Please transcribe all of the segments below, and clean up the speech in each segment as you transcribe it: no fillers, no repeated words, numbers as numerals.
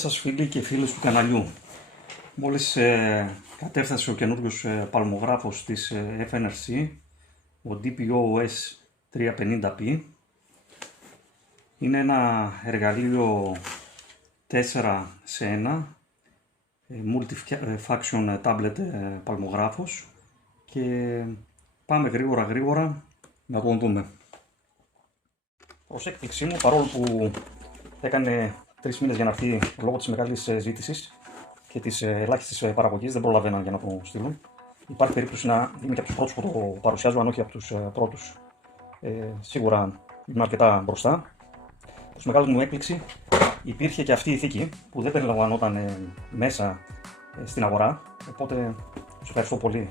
Γεια σας φίλοι και φίλες του καναλιού. Μόλις κατέφτασε ο καινούριος παλμογράφος της FNRC, ο DPOS 350P. Είναι ένα εργαλείο 4x1, multi-function tablet παλμογράφος, και πάμε γρήγορα να τον δούμε. Προς έκπληξή μου, παρόλο που έκανε 3 μήνες για να έρθει λόγω της μεγάλης ζήτησης και της ελάχιστης παραγωγής, δεν προλαβαίναν για να το στείλουν. Υπάρχει περίπτωση να είμαι και από τους πρώτους που το παρουσιάζω, αν όχι από τους πρώτους. Σίγουρα είμαι αρκετά μπροστά. Προς μεγάλη μου έκπληξη, υπήρχε και αυτή η θήκη που δεν περιλαμβανόταν μέσα στην αγορά. Οπότε σας ευχαριστώ πολύ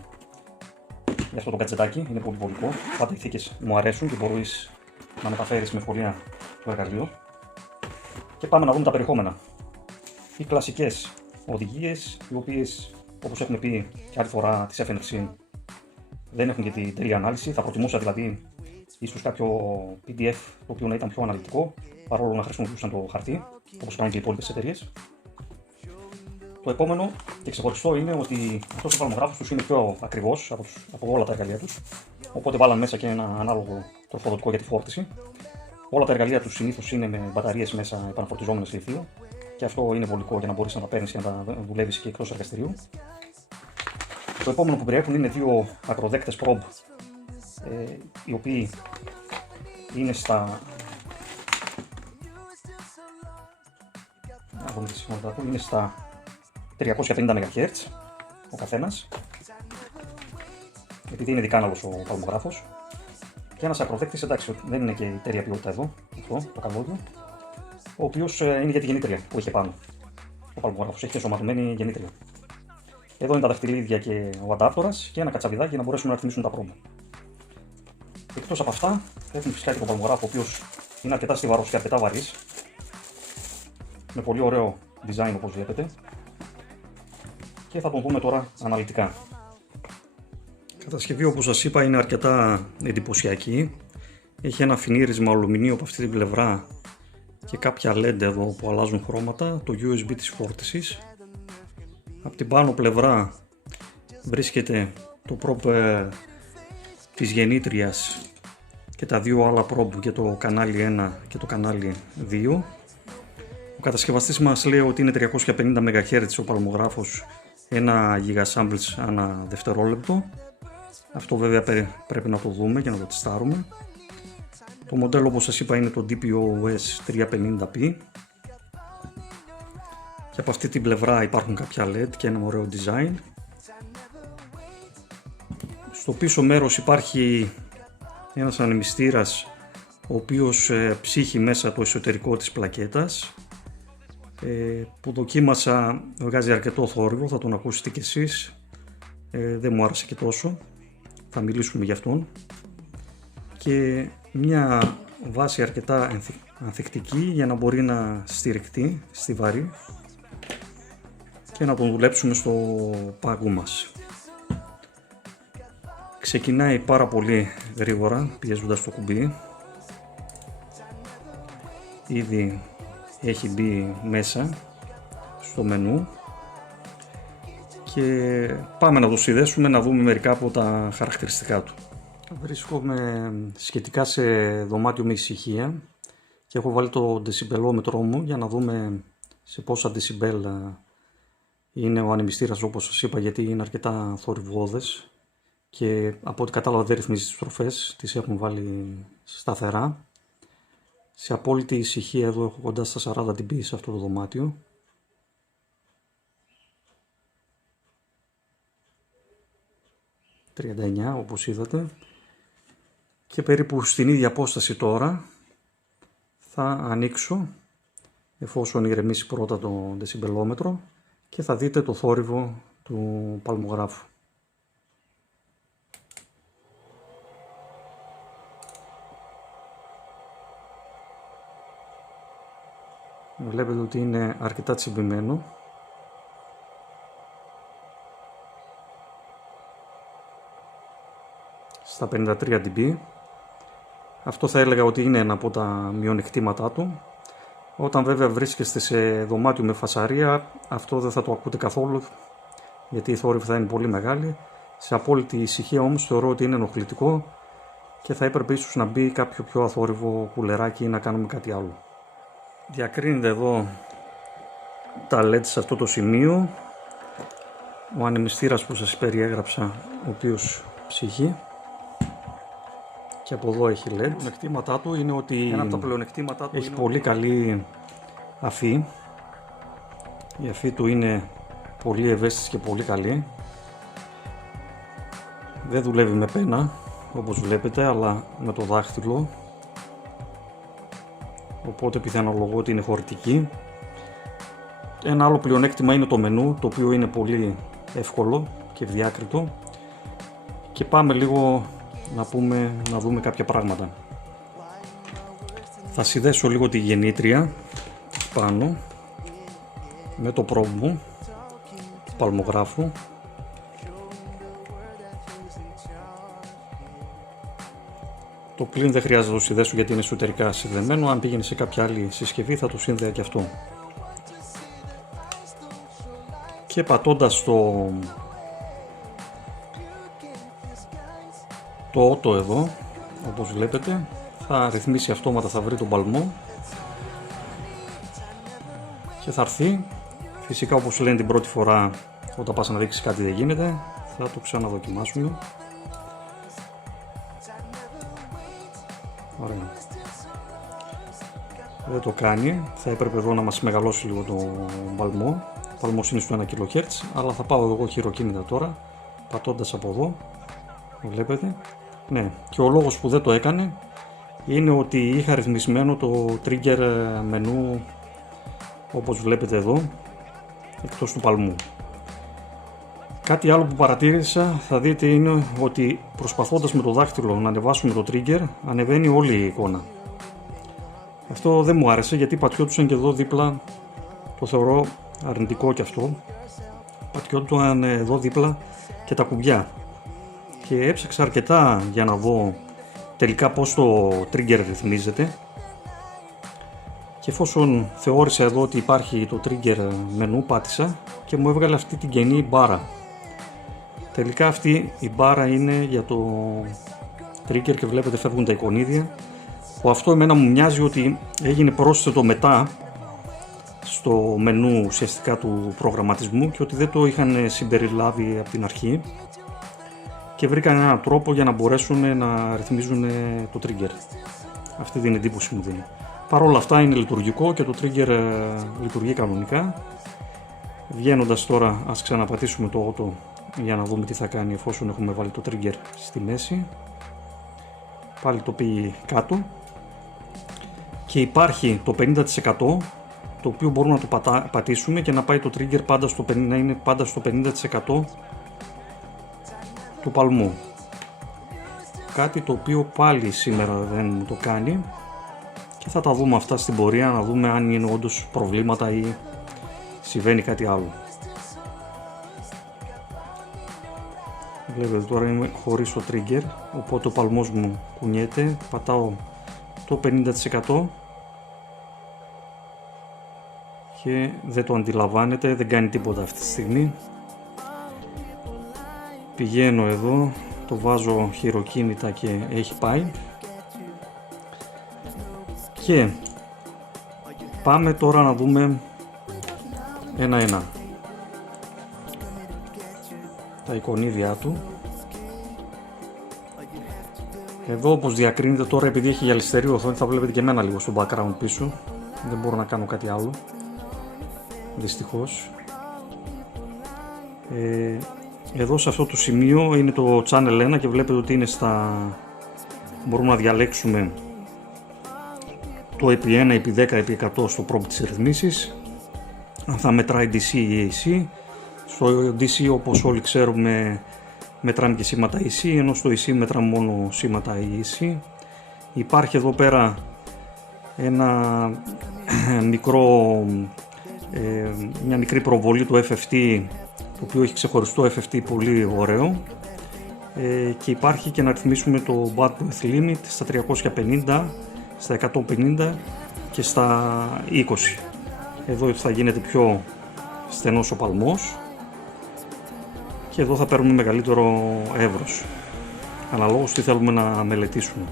για αυτό το κατσετάκι, είναι πολύ βολικό. Πάντα οι θήκες μου αρέσουν και μπορείς να μεταφέρεις με ευκολία το εργαλείο. Και πάμε να δούμε τα περιεχόμενα. Οι κλασικές οδηγίες, οι οποίες, όπως έχουμε πει και άλλη φορά, της FNRC δεν έχουν και την τέλεια ανάλυση. Θα προτιμούσα δηλαδή ίσως κάποιο PDF το οποίο να ήταν πιο αναλυτικό, παρόλο να χρησιμοποιούσαν το χαρτί, όπως κάνουν και οι υπόλοιπες εταιρείες. Το επόμενο και ξεχωριστό είναι ότι αυτός ο παλμογράφος τους είναι πιο ακριβώς από όλα τα εργαλεία τους, οπότε βάλαν μέσα και ένα ανάλογο τροφοδοτικό για τη φόρτιση. Όλα τα εργαλεία τους συνήθως είναι με μπαταρίες μέσα επαναφορτιζόμενες λιθίου, και αυτό είναι βολικό για να μπορείς να τα παίρνεις και να τα δουλεύεις και εκτός εργαστηρίου. Το επόμενο που περιέχουν είναι δύο ακροδέκτες probe, οι οποίοι είναι στα... είναι στα 350 MHz ο καθένας, επειδή είναι δικάναλος ο παλμογράφος. Και ένας ακροδέκτης, εντάξει, δεν είναι και η τέλεια ποιότητα εδώ, αυτό το καλώδιο, ο οποίος είναι για τη γεννήτρια που είχε πάνω. Ο παλμογράφος έχει ενσωματωμένη γεννήτρια. Εδώ είναι τα δαχτυλίδια και ο αντάπτορας και ένα κατσαβιδάκι για να μπορέσουν να ρυθμίσουν τα πρόμο. Εκτός από αυτά, έχουμε φυσικά και τον παλμογράφο, ο οποίος είναι αρκετά στιβαρός και αρκετά βαρύς, με πολύ ωραίο design όπως βλέπετε, και θα τον δούμε τώρα αναλυτικά. Η κατασκευή, όπως σας είπα, είναι αρκετά εντυπωσιακή. Έχει ένα φινίρισμα αλουμινίου από αυτή την πλευρά και κάποια LED εδώ που αλλάζουν χρώματα, το USB της φόρτισης. Από την πάνω πλευρά βρίσκεται το probe της γεννήτριας και τα δύο άλλα probe για το κανάλι 1 και το κανάλι 2. Ο κατασκευαστής μας λέει ότι είναι 350 MHz ο παλμογράφος, 1 gigasamples ανά δευτερόλεπτο. Αυτό βέβαια πρέπει να το δούμε και να το τεστάρουμε. Το μοντέλο, όπως σας είπα, είναι το DPOS 350P. Και από αυτή την πλευρά υπάρχουν κάποια LED και ένα ωραίο design. Στο πίσω μέρος υπάρχει ένας ανεμιστήρας, ο οποίος ψύχει μέσα το εσωτερικό της πλακέτας, που δοκίμασα, βγάζει αρκετό θόρυβο, θα τον ακούσετε κι εσείς. Δεν μου άρεσε και τόσο, θα μιλήσουμε γι' αυτόν. Και μια βάση αρκετά ανθεκτική για να μπορεί να στηριχτεί στη βαρύ και να τον δουλέψουμε στο πάγου μας. Ξεκινάει πάρα πολύ γρήγορα πιέζοντας το κουμπί. Ήδη έχει μπει μέσα στο μενού και πάμε να το συνδέσουμε να δούμε μερικά από τα χαρακτηριστικά του. Βρίσκομαι σχετικά σε δωμάτιο με ησυχία και έχω βάλει το δεσιμπελόμετρό μου για να δούμε σε πόσα δεσιμπέλ είναι ο ανεμιστήρας, όπως σας είπα, γιατί είναι αρκετά θορυβώδες και από ό,τι κατάλαβα δεν ρυθμίζει τις στροφές, τις έχουν βάλει σταθερά. Σε απόλυτη ησυχία εδώ έχω κοντά στα 40 dB σε αυτό το δωμάτιο. ...39 όπως είδατε, και περίπου στην ίδια απόσταση τώρα θα ανοίξω, εφόσον ηρεμήσει πρώτα το δεσιμπελόμετρο, και θα δείτε το θόρυβο του παλμογράφου. Βλέπετε ότι είναι αρκετά τσιμπημένο. Στα 53 dB. Αυτό θα έλεγα ότι είναι ένα από τα μειονεκτήματά του. Όταν βέβαια βρίσκεστε σε δωμάτιο με φασαρία, αυτό δεν θα το ακούτε καθόλου, γιατί η θόρυβη θα είναι πολύ μεγάλη. Σε απόλυτη ησυχία όμως θεωρώ ότι είναι ενοχλητικό και θα έπρεπε ίσως να μπει κάποιο πιο αθόρυβο κουλεράκι ή να κάνουμε κάτι άλλο. Διακρίνεται εδώ τα LED σε αυτό το σημείο. Ο ανεμιστήρας που σας περιέγραψα, ο οποίος ψυχεί, και από εδώ έχει LED. Τα πλεονεκτήματά του είναι ότι ένα από τα πλεονεκτήματά του έχει πολύ καλή αφή. Η αφή του είναι πολύ ευαίσθητη και πολύ καλή. Δεν δουλεύει με πένα όπως βλέπετε, αλλά με το δάχτυλο, οπότε πιθανολογώ ότι είναι χωρητική. Ένα άλλο πλεονέκτημα είναι το μενού, το οποίο είναι πολύ εύκολο και ευδιάκριτο, και πάμε λίγο να δούμε κάποια πράγματα. Θα συνδέσω λίγο τη γεννήτρια πάνω με το πρόβο του παλμογράφου. Το πλήν δεν χρειάζεται να το συνδέσω γιατί είναι εσωτερικά συνδεμένο. Αν πήγαινε σε κάποια άλλη συσκευή θα το σύνδεα και αυτό. Και πατώντας το ότο εδώ, όπως βλέπετε, θα ρυθμίσει αυτόματα, θα βρει τον παλμό και θα έρθει. Φυσικά, όπως λένε την πρώτη φορά, όταν πας να δείξεις κάτι δεν γίνεται, θα το ξαναδοκιμάσουμε. Ωραία. Δεν το κάνει, θα έπρεπε εδώ να μας μεγαλώσει λίγο το παλμό. Ο παλμός είναι στο 1 kHz, αλλά θα πάω εγώ χειροκίνητα τώρα, πατώντας από εδώ, βλέπετε. Ναι, και ο λόγος που δεν το έκανε είναι ότι είχα ρυθμισμένο το trigger μενού, όπως βλέπετε εδώ, εκτός του παλμού. Κάτι άλλο που παρατήρησα, θα δείτε, είναι ότι προσπαθώντας με το δάχτυλο να ανεβάσουμε το trigger, ανεβαίνει όλη η εικόνα. Αυτό δεν μου άρεσε, γιατί πατιόντουσαν και εδώ δίπλα, το θεωρώ αρνητικό και αυτό, πατιόντουσαν εδώ δίπλα και τα κουμπιά. Και έψαξα αρκετά για να δω τελικά πώς το trigger ρυθμίζεται, και εφόσον θεώρησα εδώ ότι υπάρχει το trigger μενού, πάτησα και μου έβγαλε αυτή την κενή μπάρα. Τελικά αυτή η μπάρα είναι για το trigger και βλέπετε φεύγουν τα εικονίδια, που αυτό εμένα μου μοιάζει ότι έγινε πρόσθετο μετά στο μενού ουσιαστικά του προγραμματισμού και ότι δεν το είχαν συμπεριλάβει από την αρχή και βρήκαν έναν τρόπο για να μπορέσουν να ρυθμίζουν το trigger. Αυτή την εντύπωση μου δίνει. Παρ' όλα αυτά είναι λειτουργικό και το trigger λειτουργεί κανονικά. Βγαίνοντας τώρα, ας ξαναπατήσουμε το auto για να δούμε τι θα κάνει εφόσον έχουμε βάλει το trigger στη μέση. Πάλι το πήγε κάτω και υπάρχει το 50% το οποίο μπορούμε να το πατήσουμε και να πάει το trigger να είναι πάντα στο 50% του παλμού. Κάτι το οποίο πάλι σήμερα δεν μου το κάνει και θα τα δούμε αυτά στην πορεία, να δούμε αν είναι όντως προβλήματα ή συμβαίνει κάτι άλλο. Βλέπετε τώρα είμαι χωρίς το trigger, οπότε ο παλμός μου κουνιέται, πατάω το 50% και δεν το αντιλαμβάνεται, δεν κάνει τίποτα αυτή τη στιγμή. Πηγαίνω εδώ, το βάζω χειροκίνητα και έχει πάει. Και πάμε τώρα να δούμε ένα-ένα τα εικονίδια του. Εδώ όπως διακρίνεται τώρα, επειδή έχει γυαλιστερή οθόνη, θα βλέπετε και εμένα λίγο στο background πίσω. Δεν μπορώ να κάνω κάτι άλλο, δυστυχώς. Εδώ σε αυτό το σημείο είναι το channel 1 και βλέπετε ότι είναι μπορούμε να διαλέξουμε το επί 1, επί 10, επί 100 στο prompt της ρυθμίσης, αν θα μετράει DC ή AC. Στο DC, όπως όλοι ξέρουμε, μετράμε και σήματα AC, ενώ στο AC μετράμε μόνο σήματα AC. Υπάρχει εδώ πέρα μια μικρή προβολή του FFT, το οποίο έχει ξεχωριστό FFT πολύ ωραίο, και υπάρχει και να ρυθμίσουμε το bandwidth limit στα 350, στα 150 και στα 20. Εδώ θα γίνεται πιο στενός ο παλμός και εδώ θα παίρνουμε μεγαλύτερο εύρος, αναλόγως τι θέλουμε να μελετήσουμε.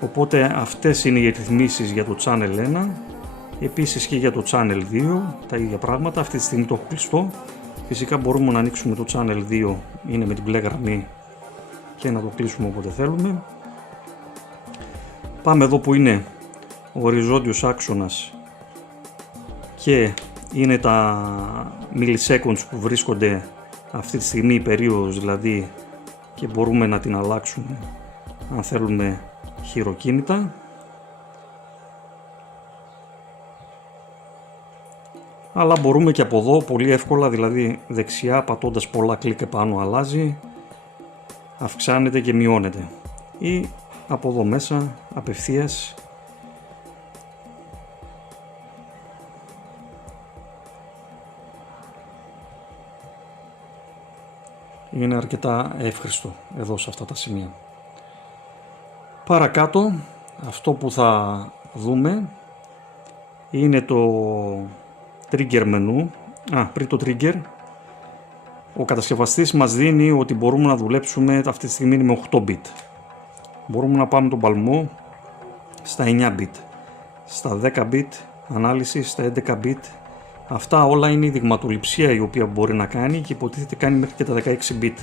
Οπότε αυτές είναι οι ρυθμίσεις για το channel 1, επίσης και για το channel 2, τα ίδια πράγματα. Αυτή τη στιγμή το έχω κλειστό. Φυσικά μπορούμε να ανοίξουμε το channel 2, είναι με την μπλε γραμμή, και να το κλείσουμε όποτε θέλουμε. Πάμε εδώ που είναι ο οριζόντιος άξονας και είναι τα milliseconds που βρίσκονται αυτή τη στιγμή, η περίοδος δηλαδή, και μπορούμε να την αλλάξουμε αν θέλουμε χειροκίνητα. Αλλά μπορούμε και από εδώ πολύ εύκολα, δηλαδή δεξιά πατώντας πολλά κλικ επάνω αλλάζει, αυξάνεται και μειώνεται, ή από εδώ μέσα απευθείας είναι αρκετά εύχριστο εδώ σε αυτά τα σημεία. Παρακάτω αυτό που θα δούμε είναι το trigger menu. Πριν το trigger, ο κατασκευαστής μας δίνει ότι μπορούμε να δουλέψουμε, αυτή τη στιγμή με 8 bit. Μπορούμε να πάμε τον παλμό στα 9 bit, στα 10 bit ανάλυση, στα 11 bit. Αυτά όλα είναι η δειγματοληψία η οποία μπορεί να κάνει, και υποτίθεται κάνει μέχρι και τα 16 bit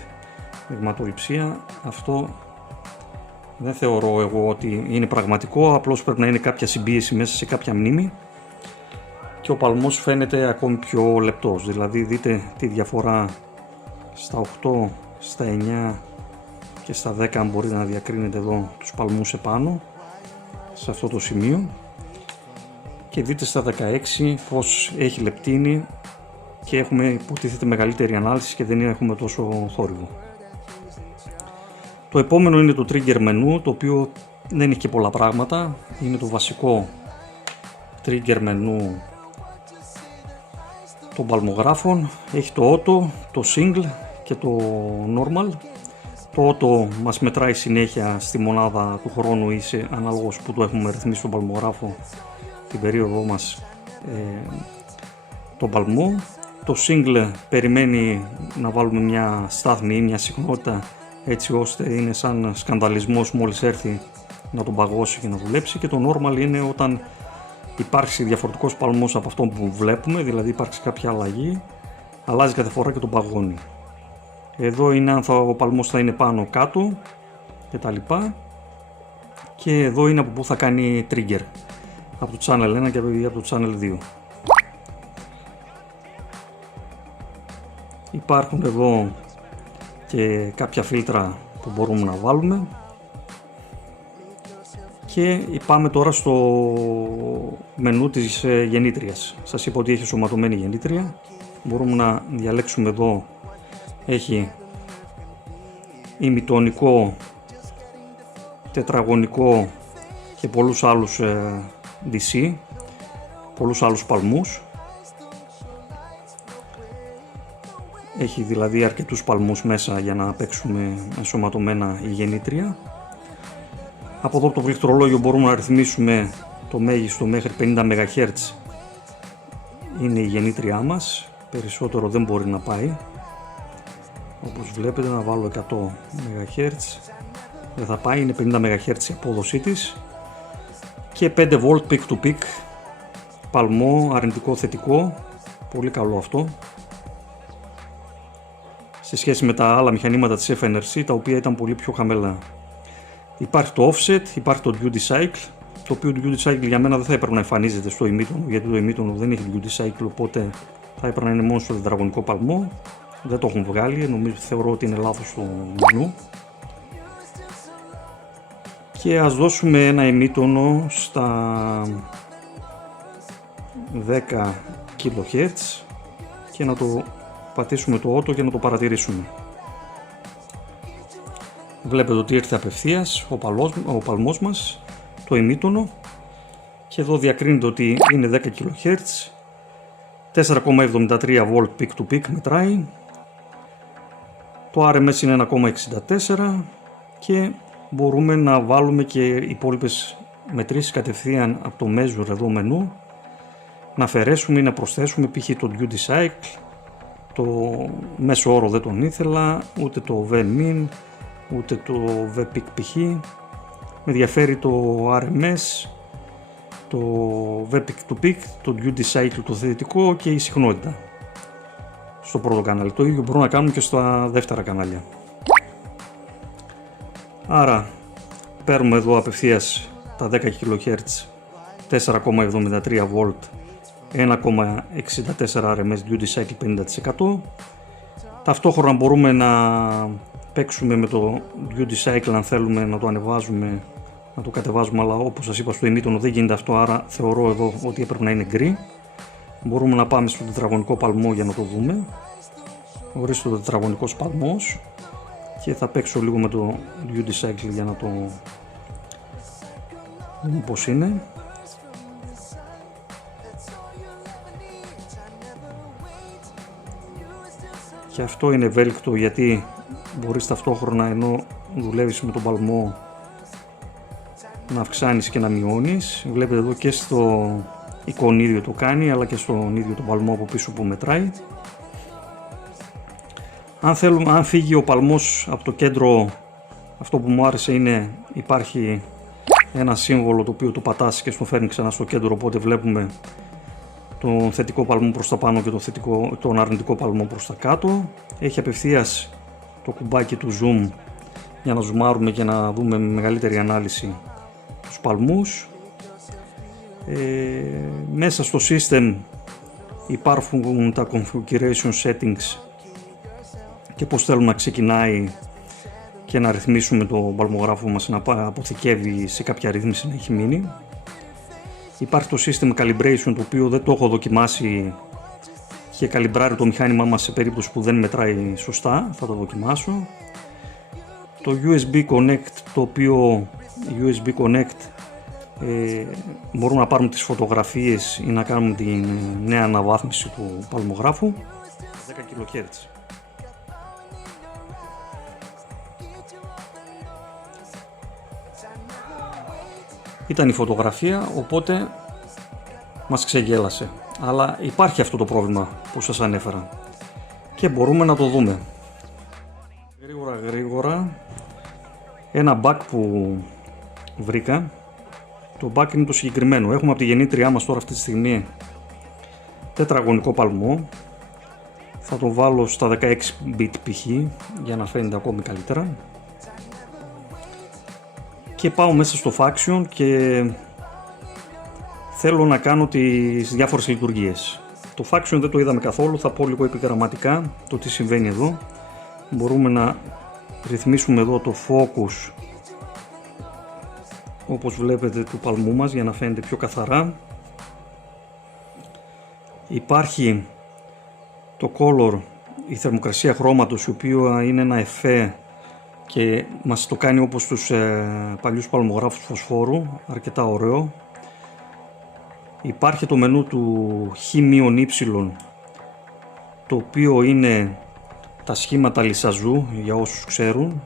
δειγματοληψία. Αυτό δεν θεωρώ εγώ ότι είναι πραγματικό, απλώς πρέπει να είναι κάποια συμπίεση μέσα σε κάποια μνήμη και ο παλμός φαίνεται ακόμη πιο λεπτός. Δηλαδή δείτε τη διαφορά στα 8, στα 9 και στα 10, αν μπορείτε να διακρίνετε εδώ τους παλμούς επάνω σε αυτό το σημείο, και δείτε στα 16 πως έχει λεπτύνει και έχουμε υποτίθεται μεγαλύτερη ανάλυση και δεν έχουμε τόσο θόρυβο. Το επόμενο είναι το trigger menu, το οποίο δεν έχει και πολλά πράγματα. Είναι το βασικό trigger menu των παλμογράφων. Έχει το auto, το single και το normal. Το auto μας μετράει συνέχεια στη μονάδα του χρόνου ή σε ανάλογος που το έχουμε ρυθμίσει στον παλμογράφο την περίοδο μας τον παλμό. Το single περιμένει να βάλουμε μια στάθμη ή μια συχνότητα, έτσι ώστε είναι σαν σκανδαλισμός μόλις έρθει να τον παγώσει και να δουλέψει. Και το normal είναι όταν υπάρξει διαφορετικός παλμός από αυτό που βλέπουμε, δηλαδή υπάρξει κάποια αλλαγή, αλλάζει κάθε φορά και τον παγώνει. Εδώ είναι αν ο παλμός θα είναι πάνω κάτω και τα λοιπά, και εδώ είναι από που θα κάνει trigger, από το channel 1 και από το channel 2. Υπάρχουν εδώ και κάποια φίλτρα που μπορούμε να βάλουμε, και πάμε τώρα στο μενού της γεννήτριας. Σας είπα ότι έχει σωματωμένη γεννήτρια. Μπορούμε να διαλέξουμε εδώ, έχει ημιτονικό, τετραγωνικό και πολλούς άλλους DC, πολλούς άλλους παλμούς. Έχει δηλαδή αρκετούς παλμούς μέσα για να παίξουμε ενσωματωμένα η γεννήτρια. Από εδώ από το πληκτρολόγιο μπορούμε να ρυθμίσουμε το μέγιστο μέχρι 50 MHz. Είναι η γεννήτριά μας, περισσότερο δεν μπορεί να πάει. Όπως βλέπετε, να βάλω 100 MHz, δεν θα πάει, είναι 50 MHz η απόδοσή της, και 5V peak to peak, παλμό αρνητικό θετικό, πολύ καλό αυτό σε σχέση με τα άλλα μηχανήματα της FNRC, τα οποία ήταν πολύ πιο χαμηλά. Υπάρχει το offset, υπάρχει το duty cycle, το οποίο το duty cycle για μένα δεν θα έπρεπε να εμφανίζεται στο ημίτονο, γιατί το ημίτονο δεν έχει duty cycle, οπότε θα έπρεπε να είναι μόνο στο τετραγωνικό παλμό. Δεν το έχουν βγάλει, νομίζω, θεωρώ ότι είναι λάθος το μενού. Και ας δώσουμε ένα ημίτονο στα 10 kHz και να το πατήσουμε το auto και να το παρατηρήσουμε. Βλέπετε ότι ήρθε απευθείας ο παλμός μας, το ημίτονο, και εδώ διακρίνεται ότι είναι 10 kHz, 4,73V peak to peak μετράει, το RMS είναι 1,64 και μπορούμε να βάλουμε και υπόλοιπες μετρήσεις κατευθείαν από το measure εδώ μενού, να αφαιρέσουμε ή να προσθέσουμε π.χ. το duty cycle, το μέσο όρο δεν τον ήθελα, ούτε το vmin, ούτε το vpeak π.χ. Με ενδιαφέρει το RMS, το vpeak to peak, το duty cycle το θετικό και η συχνότητα στο πρώτο κανάλι. Το ίδιο μπορούμε να κάνουμε και στα δεύτερα κανάλια. Άρα παίρνουμε εδώ απευθείας τα 10 kHz, 4,73 V, 1,64 RMS duty cycle 50%. Ταυτόχρονα μπορούμε να παίξουμε με το duty cycle αν θέλουμε να το ανεβάζουμε, να το κατεβάζουμε, αλλά όπως σας είπα στο ημίτονο δεν γίνεται αυτό, άρα θεωρώ εδώ ότι έπρεπε να είναι γκρι. Μπορούμε να πάμε στο τετραγωνικό παλμό για να το δούμε. Ορίστε το τετραγωνικός παλμός και θα παίξω λίγο με το duty cycle για να το δούμε πως είναι. Και αυτό είναι ευέλικτο γιατί μπορείς ταυτόχρονα ενώ δουλεύεις με τον παλμό να αυξάνεις και να μειώνεις. Βλέπετε εδώ και στο εικονίδιο το κάνει, αλλά και στον ίδιο τον παλμό από πίσω που μετράει. Αν φύγει ο παλμός από το κέντρο, αυτό που μου άρεσε είναι υπάρχει ένα σύμβολο το οποίο το πατάς και στο φέρνει ξανά στο κέντρο, οπότε βλέπουμε τον θετικό παλμό προς τα πάνω και τον αρνητικό παλμό προς τα κάτω. Έχει απευθείας το κουμπάκι του zoom για να zoomάρουμε και να δούμε με μεγαλύτερη ανάλυση τους παλμούς. Μέσα στο system υπάρχουν τα configuration settings και πώς θέλουμε να ξεκινάει και να ρυθμίσουμε το παλμογράφο μας να αποθηκεύει σε κάποια ρύθμιση να έχει μείνει. Υπάρχει το system calibration, το οποίο δεν το έχω δοκιμάσει και καλυμπράρει το μηχάνημά μας σε περίπτωση που δεν μετράει σωστά, θα το δοκιμάσω. Το USB Connect, το οποίο USB Connect μπορούμε να πάρουμε τις φωτογραφίες ή να κάνουμε την νέα αναβάθμιση του παλμογράφου. 10 kHz. Ήταν η φωτογραφία, οπότε μας ξεγέλασε. Αλλά υπάρχει αυτό το πρόβλημα που σας ανέφερα και μπορούμε να το δούμε. Γρήγορα ένα bug που βρήκα. Το bug είναι το συγκεκριμένο. Έχουμε από τη γεννήτριά μας τώρα αυτή τη στιγμή τετραγωνικό παλμό. Θα το βάλω στα 16 bit π.χ. για να φαίνεται ακόμη καλύτερα. Και πάω μέσα στο Faction και θέλω να κάνω τις διάφορες λειτουργίες. Το Faction δεν το είδαμε καθόλου, θα πω λίγο επιγραμματικά το τι συμβαίνει εδώ. Μπορούμε να ρυθμίσουμε εδώ το focus, όπως βλέπετε, του παλμού μας για να φαίνεται πιο καθαρά. Υπάρχει το color, η θερμοκρασία χρώματος, η οποία είναι ένα εφέ και μας το κάνει όπως τους παλιούς παλμογράφους φωσφόρου, αρκετά ωραίο. Υπάρχει το μενού του Χ-Y, το οποίο είναι τα σχήματα λυσαζού για όσους ξέρουν,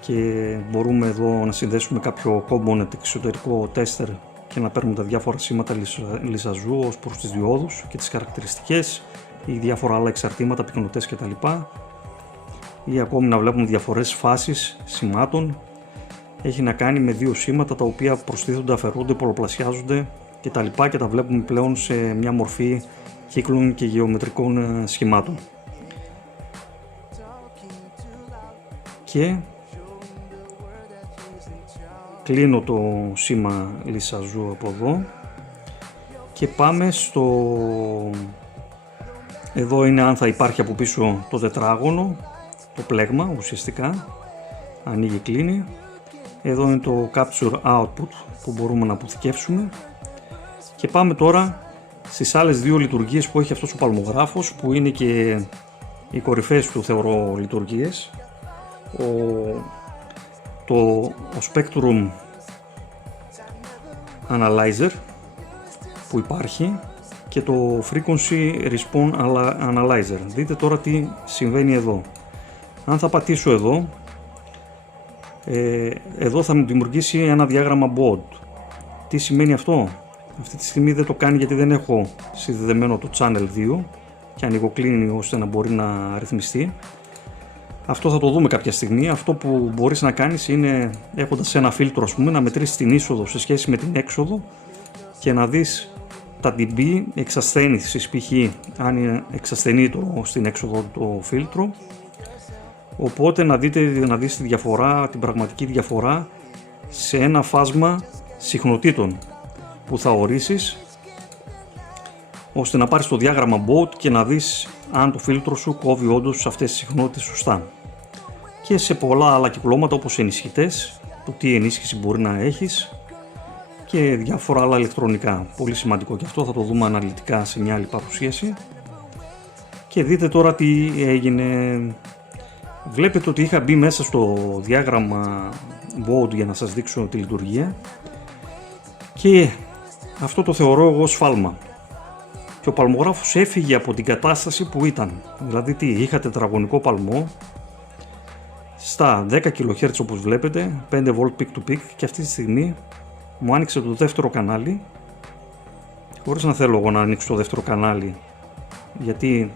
και μπορούμε εδώ να συνδέσουμε κάποιο component εξωτερικό tester και να παίρνουμε τα διάφορα σήματα λυσαζού ως προς τις διόδους και τις χαρακτηριστικές ή διάφορα άλλα εξαρτήματα, πυκνοτές κτλ. Ή ακόμη να βλέπουμε διαφορές φάσεις σημάτων. Έχει να κάνει με δύο σήματα τα οποία προστίθονται, αφαιρούνται, πολλαπλασιάζονται κτλ. Και τα βλέπουμε πλέον σε μια μορφή κύκλων και γεωμετρικών σχημάτων. Και κλείνω το σήμα λυσαζού από εδώ και πάμε στο... Εδώ είναι αν θα υπάρχει από πίσω το τετράγωνο, το πλέγμα ουσιαστικά, ανοίγει κλείνει. Εδώ είναι το capture output που μπορούμε να αποθηκεύσουμε. Και πάμε τώρα στις άλλες δύο λειτουργίες που έχει αυτός ο παλμογράφος, που είναι και οι κορυφαίες του θεωρώ λειτουργίες. Το Spectrum Analyzer που υπάρχει και το Frequency Response Analyzer. Δείτε τώρα τι συμβαίνει εδώ. Αν θα πατήσω εδώ, εδώ θα μου δημιουργήσει ένα διάγραμμα baud. Τι σημαίνει αυτό? Αυτή τη στιγμή δεν το κάνει γιατί δεν έχω συνδεδεμένο το channel 2 και ανοιγοκλίνει ώστε να μπορεί να ρυθμιστεί. Αυτό θα το δούμε κάποια στιγμή. Αυτό που μπορείς να κάνεις είναι, έχοντας ένα φίλτρο ας πούμε, να μετρήσεις την είσοδο σε σχέση με την έξοδο και να δεις τα dB εξασθένησης, π.χ. αν είναι εξασθενή στην έξοδο το φίλτρο. Οπότε να δεις τη διαφορά, την πραγματική διαφορά σε ένα φάσμα συχνοτήτων που θα ορίσεις, ώστε να πάρεις το διάγραμμα Baud και να δεις αν το φίλτρο σου κόβει όντως αυτές τις συχνότητες σωστά. Και σε πολλά άλλα κυκλώματα όπως ενισχυτές, το τι ενίσχυση μπορεί να έχεις και διάφορα άλλα ηλεκτρονικά. Πολύ σημαντικό και αυτό, θα το δούμε αναλυτικά σε μια άλλη παρουσίαση. Και δείτε τώρα τι έγινε. Βλέπετε ότι είχα μπει μέσα στο διάγραμμα Baud για να σας δείξω τη λειτουργία και αυτό το θεωρώ εγώ σφάλμα. Και ο παλμογράφος έφυγε από την κατάσταση που ήταν. Δηλαδή τι, είχα τετραγωνικό παλμό στα 10 kHz όπως βλέπετε, 5V peak to peak, και αυτή τη στιγμή μου άνοιξε το δεύτερο κανάλι, χωρίς να θέλω εγώ να ανοίξω το δεύτερο κανάλι, γιατί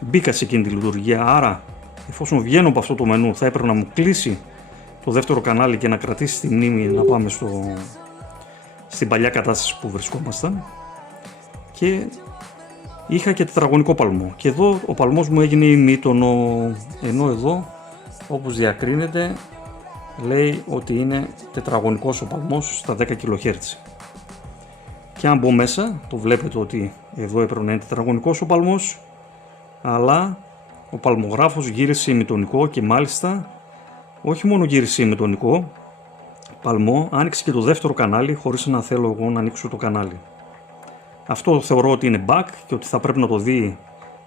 μπήκα σε εκείνη τη λειτουργία. Άρα εφόσον βγαίνω από αυτό το μενού θα έπρεπε να μου κλείσει το δεύτερο κανάλι και να κρατήσει τη μνήμη να πάμε στην παλιά κατάσταση που βρισκόμασταν. Και είχα και τετραγωνικό παλμό και εδώ ο παλμός μου έγινε ημίτονο, ενώ εδώ όπως διακρίνεται λέει ότι είναι τετραγωνικός ο παλμός στα 10 kHz. Και αν μπω μέσα το βλέπετε ότι εδώ έπρεπε να είναι τετραγωνικός ο παλμός, αλλά ο παλμογράφος γύρισε ημιτονικό και μάλιστα όχι μόνο γύρισε ημιτονικό παλμό, άνοιξε και το δεύτερο κανάλι χωρίς να θέλω εγώ να ανοίξω το κανάλι. Αυτό θεωρώ ότι είναι bug και ότι θα πρέπει να το δει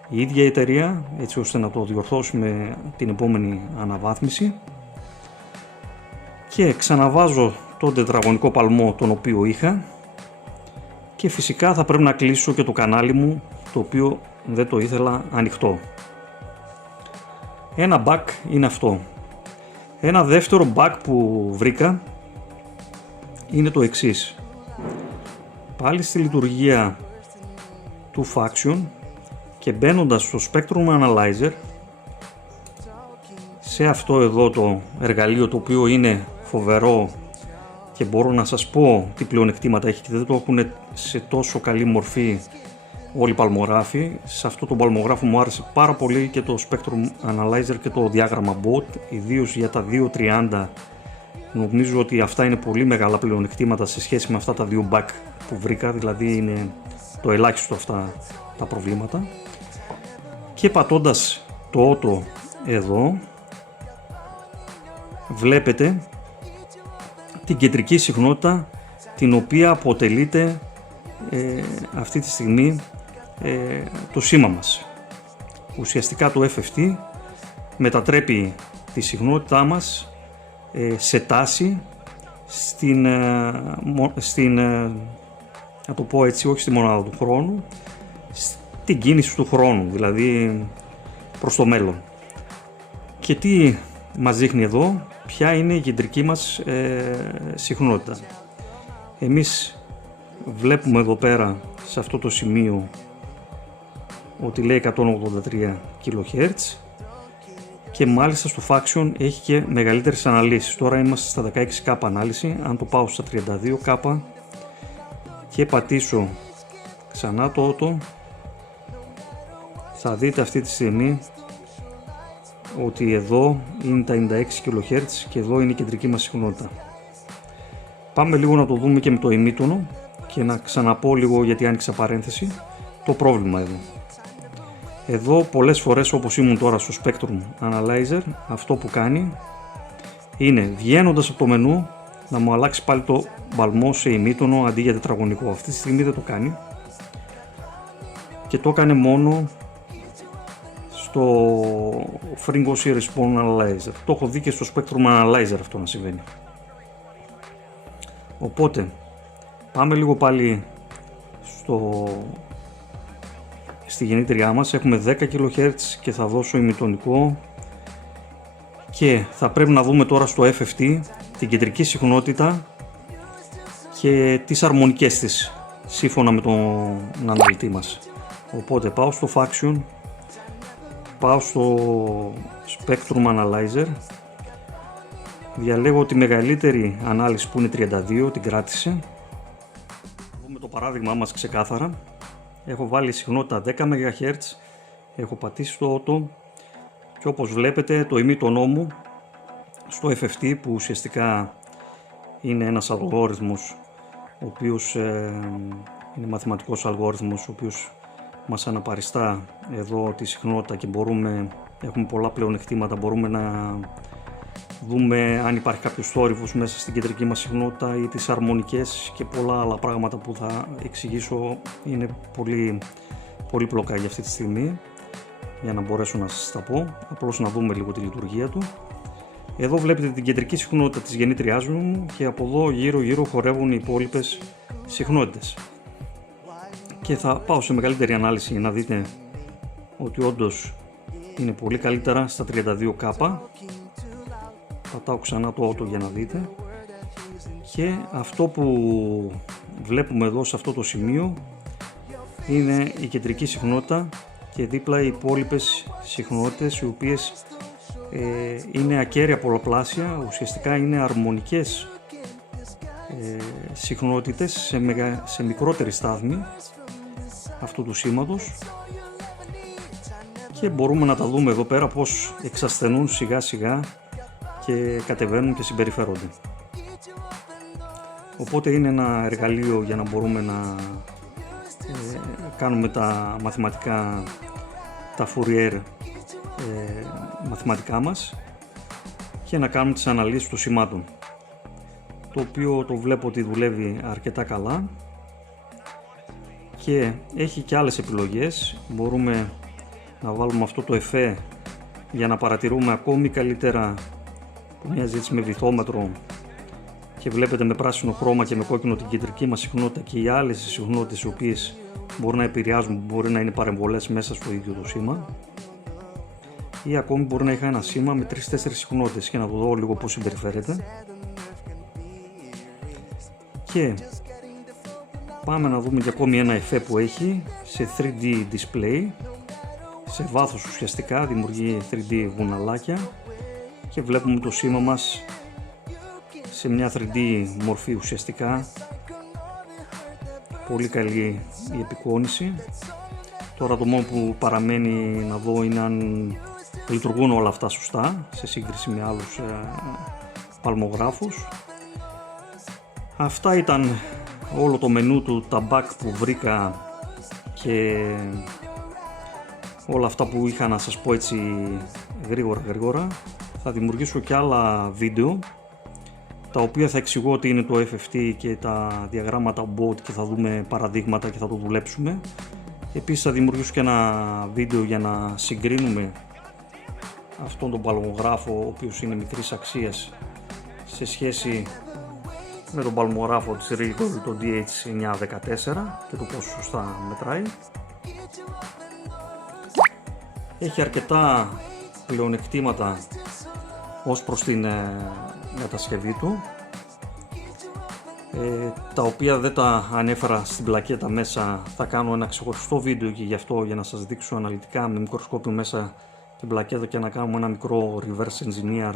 η ίδια η εταιρεία έτσι ώστε να το διορθώσουμε την επόμενη αναβάθμιση. Και ξαναβάζω τον τετραγωνικό παλμό τον οποίο είχα και φυσικά θα πρέπει να κλείσω και το κανάλι μου το οποίο δεν το ήθελα ανοιχτό. Ένα bug είναι αυτό. Ένα δεύτερο bug που βρήκα είναι το εξής. Πάλι στη λειτουργία του Faction και μπαίνοντας στο Spectrum Analyzer, σε αυτό εδώ το εργαλείο το οποίο είναι φοβερό και μπορώ να σας πω τι πλεονεκτήματα έχει και δεν το έχουν σε τόσο καλή μορφή όλοι οι παλμογράφοι. Σε αυτό το παλμογράφο μου άρεσε πάρα πολύ και το Spectrum Analyzer και το διάγραμμα Baud, ιδίως για τα 2.30. Νομίζω ότι αυτά είναι πολύ μεγάλα πλεονεκτήματα σε σχέση με αυτά τα δύο bug που βρήκα, δηλαδή είναι το ελάχιστο αυτά τα προβλήματα. Και πατώντας το auto εδώ βλέπετε την κεντρική συχνότητα την οποία αποτελείται αυτή τη στιγμή το σήμα μας. Ουσιαστικά το FFT μετατρέπει τη συχνότητά μας σε τάση να το πω έτσι, όχι στη μονάδα του χρόνου, στην κίνηση του χρόνου, δηλαδή προς το μέλλον. Και τι μας δείχνει εδώ, ποια είναι η κεντρική μας συχνότητα. Εμείς βλέπουμε εδώ πέρα σε αυτό το σημείο ότι λέει 183 kHz και μάλιστα στο Faction έχει και μεγαλύτερες αναλύσεις. Τώρα είμαστε στα 16K ανάλυση. Αν το πάω στα 32K και πατήσω ξανά το auto, θα δείτε αυτή τη στιγμή ότι εδώ είναι τα 96 kHz και εδώ είναι η κεντρική μας συχνότητα. Πάμε λίγο να το δούμε και με το ημίτονο και να ξαναπώ λίγο, γιατί άνοιξα παρένθεση, το πρόβλημα εδώ. Εδώ πολλές φορές, όπως ήμουν τώρα στο Spectrum Analyzer, αυτό που κάνει είναι βγαίνοντας από το μενού να μου αλλάξει πάλι το παλμό σε ημίτονο αντί για τετραγωνικό. Αυτή τη στιγμή δεν το κάνει και το έκανε μόνο στο Frequency Response Analyzer. Το έχω δει και στο Spectrum Analyzer αυτό να συμβαίνει. Οπότε πάμε λίγο πάλι στη γεννήτριά μας. Έχουμε 10 kHz και θα δώσω ημιτονικό και θα πρέπει να δούμε τώρα στο FFT την κεντρική συχνότητα και τις αρμονικές της σύμφωνα με τον αναλυτή μας. Οπότε πάω στο Faction, πάω στο Spectrum Analyzer, διαλέγω τη μεγαλύτερη ανάλυση που είναι 32, την κράτησε. Δούμε το παράδειγμά μας ξεκάθαρα. Έχω βάλει συχνότητα 10 MHz, έχω πατήσει το auto και όπως βλέπετε το ημίτονό μου στο FFT, που ουσιαστικά είναι ένας αλγόριθμος ο οποίος είναι μαθηματικός αλγόριθμος ο οποίος μας αναπαριστά εδώ τη συχνότητα και έχουμε πολλά πλεονεκτήματα, μπορούμε να δούμε αν υπάρχει κάποιος θόρυβος μέσα στην κεντρική μας συχνότητα ή τις αρμονικές και πολλά άλλα πράγματα που θα εξηγήσω. Είναι πολύ πλοκά για αυτή τη στιγμή για να μπορέσω να σας τα πω, απλώς να δούμε λίγο τη λειτουργία του. Εδώ βλέπετε την κεντρική συχνότητα της γεννήτριάς μου και από εδώ γύρω χορεύουν οι υπόλοιπες συχνότητες. Και θα πάω σε μεγαλύτερη ανάλυση για να δείτε ότι όντως είναι πολύ καλύτερα στα 32K. Πατάω ξανά το auto για να δείτε. Και αυτό που βλέπουμε εδώ σε αυτό το σημείο είναι η κεντρική συχνότητα και δίπλα οι υπόλοιπες συχνότητες, οι οποίες είναι ακέραια πολλαπλάσια, ουσιαστικά είναι αρμονικές συχνότητες σε μικρότερη στάθμη αυτού του σήματος, και μπορούμε να τα δούμε εδώ πέρα πως εξασθενούν σιγά σιγά και κατεβαίνουν και συμπεριφέρονται. Οπότε είναι ένα εργαλείο για να μπορούμε να κάνουμε τα μαθηματικά, τα Fourier μαθηματικά μας και να κάνουμε τις αναλύσεις των σημάτων, το οποίο το βλέπω ότι δουλεύει αρκετά καλά και έχει και άλλες επιλογές. Μπορούμε να βάλουμε αυτό το εφέ για να παρατηρούμε ακόμη καλύτερα, που μοιάζει έτσι με βυθόμετρο, και βλέπετε με πράσινο χρώμα και με κόκκινο την κεντρική μας συχνότητα και οι άλλες συχνότητες οι οποίες μπορεί να επηρεάζουν, μπορεί να είναι παρεμβολές μέσα στο ίδιο το σήμα, ή ακόμη μπορεί να είχα ένα σήμα με 3-4 συχνότητες και να το δω λίγο πώς συμπεριφέρεται. Και πάμε να δούμε και ακόμη ένα εφέ που έχει σε 3D display, σε βάθος ουσιαστικά δημιουργεί 3D βουναλάκια και βλέπουμε το σήμα μας σε μια 3D μορφή ουσιαστικά. Πολύ καλή η επικόνηση. Τώρα το μόνο που παραμένει να δω είναι αν λειτουργούν όλα αυτά σωστά σε σύγκριση με άλλους παλμογράφους. Αυτά ήταν όλο το μενού του ταμπάκ που βρήκα και όλα αυτά που είχα να σας πω έτσι γρήγορα. Θα δημιουργήσω και άλλα βίντεο τα οποία θα εξηγώ ότι είναι το FFT και τα διαγράμματα bot και θα δούμε παραδείγματα και θα το δουλέψουμε. Επίσης θα δημιουργήσω και ένα βίντεο για να συγκρίνουμε αυτόν τον παλμογράφο, ο οποίος είναι μικρής αξίας, σε σχέση με τον παλμογράφο της Rigol, το DH914, και το πόσο σωστά μετράει. Έχει αρκετά πλεονεκτήματα ως προς την κατασκευή του, τα οποία δεν τα ανέφερα στην πλακέτα μέσα. Θα κάνω ένα ξεχωριστό βίντεο και γι' αυτό, για να σας δείξω αναλυτικά με μικροσκόπιο μέσα την πλακέτα και να κάνουμε ένα μικρό reverse engineer,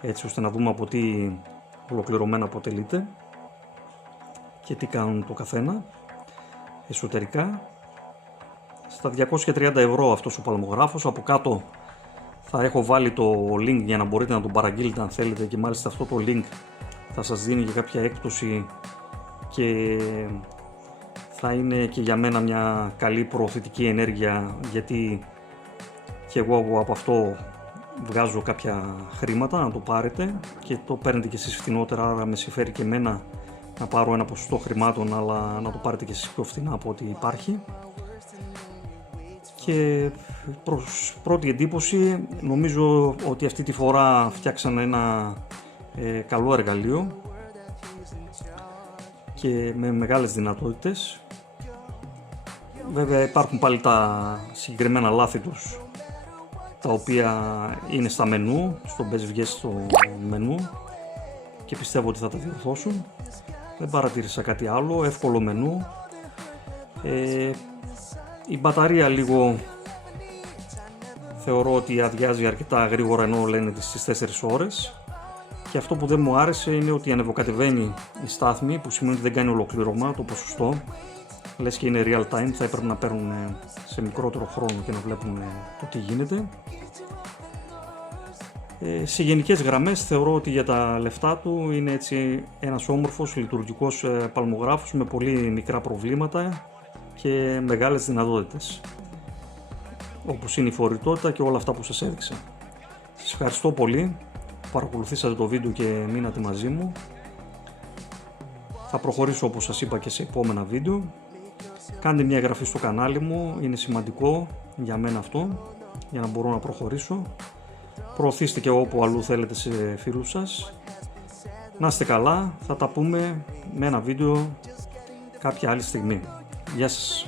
έτσι ώστε να δούμε από τι ολοκληρωμένα αποτελείται και τι κάνουν το καθένα εσωτερικά. Στα 230 ευρώ αυτός ο παλμογράφος. Από κάτω θα έχω βάλει το link για να μπορείτε να τον παραγγείλετε αν θέλετε, και μάλιστα αυτό το link θα σας δίνει και κάποια έκπτωση και θα είναι και για μένα μια καλή προωθητική ενέργεια, γιατί και εγώ από αυτό βγάζω κάποια χρήματα να το πάρετε και το παίρνετε και εσείς φθηνότερα, άρα με συμφέρει και εμένα να πάρω ένα ποσοστό χρημάτων, αλλά να το πάρετε και εσείς πιο φθηνά από ό,τι υπάρχει. Και προς πρώτη εντύπωση νομίζω ότι αυτή τη φορά φτιάξανε ένα καλό εργαλείο και με μεγάλες δυνατότητες. Βέβαια υπάρχουν πάλι τα συγκεκριμένα λάθη τους, τα οποία είναι στα μενού, στο μπες βγες στο μενού, και πιστεύω ότι θα τα διορθώσουν. δεν παρατήρησα κάτι άλλο, εύκολο μενού. Η μπαταρία λίγο θεωρώ ότι αδειάζει αρκετά γρήγορα, ενώ λένε στις 4 ώρες. Και αυτό που δεν μου άρεσε είναι ότι ανεβοκατεβαίνει η στάθμη, που σημαίνει ότι δεν κάνει ολοκλήρωμα το ποσοστό. Λες και είναι real time, θα έπρεπε να παίρνουν σε μικρότερο χρόνο και να βλέπουν το τι γίνεται. Σε γενικές γραμμές θεωρώ ότι για τα λεφτά του είναι έτσι ένας όμορφος λειτουργικός παλμογράφος με πολύ μικρά προβλήματα και μεγάλες δυνατότητες, όπως είναι η φορητότητα και όλα αυτά που σας έδειξα. Σας ευχαριστώ πολύ που παρακολουθήσατε το βίντεο και μείνατε μαζί μου. Θα προχωρήσω, όπως σας είπα, και σε επόμενα βίντεο. Κάντε μια εγγραφή στο κανάλι μου, είναι σημαντικό για μένα αυτό, για να μπορώ να προχωρήσω. Προωθήστε και όπου αλλού θέλετε σε φίλους σας. Να είστε καλά, θα τα πούμε με ένα βίντεο κάποια άλλη στιγμή. Γεια σας.